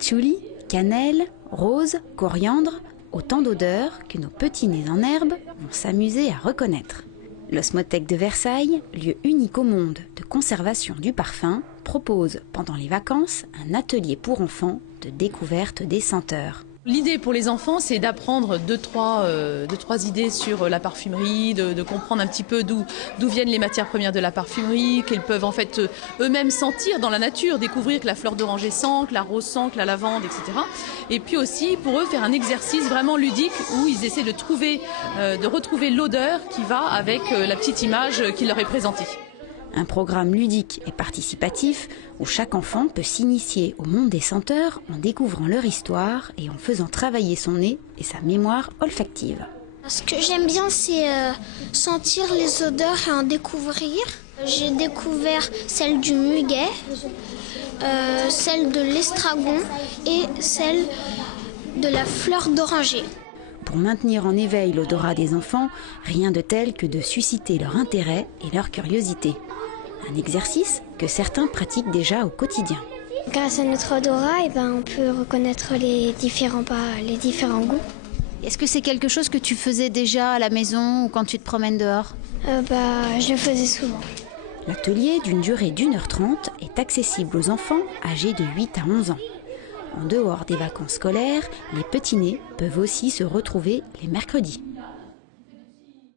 patchouli, cannelle, rose, coriandre, autant d'odeurs que nos petits nez en herbe vont s'amuser à reconnaître. L'Osmothèque de Versailles, lieu unique au monde de conservation du parfum, propose pendant les vacances un atelier pour enfants de découverte des senteurs. L'idée pour les enfants, c'est d'apprendre deux, trois idées sur la parfumerie, de comprendre un petit peu d'où viennent les matières premières de la parfumerie, qu'ils peuvent en fait eux-mêmes sentir dans la nature, découvrir que la fleur d'oranger sent, que la rose sent, que la lavande, etc. Et puis aussi pour eux faire un exercice vraiment ludique où ils essaient de retrouver l'odeur qui va avec la petite image qui leur est présentée. Un programme ludique et participatif où chaque enfant peut s'initier au monde des senteurs en découvrant leur histoire et en faisant travailler son nez et sa mémoire olfactive. Ce que j'aime bien, c'est sentir les odeurs et en découvrir. J'ai découvert celle du muguet, celle de l'estragon et celle de la fleur d'oranger. Pour maintenir en éveil l'odorat des enfants, rien de tel que de susciter leur intérêt et leur curiosité. Un exercice que certains pratiquent déjà au quotidien. Grâce à notre odorat, on peut reconnaître les différents goûts. Est-ce que c'est quelque chose que tu faisais déjà à la maison ou quand tu te promènes dehors? Je le faisais souvent. L'atelier, d'une durée d'1h30, est accessible aux enfants âgés de 8 à 11 ans. En dehors des vacances scolaires, les petits nez peuvent aussi se retrouver les mercredis.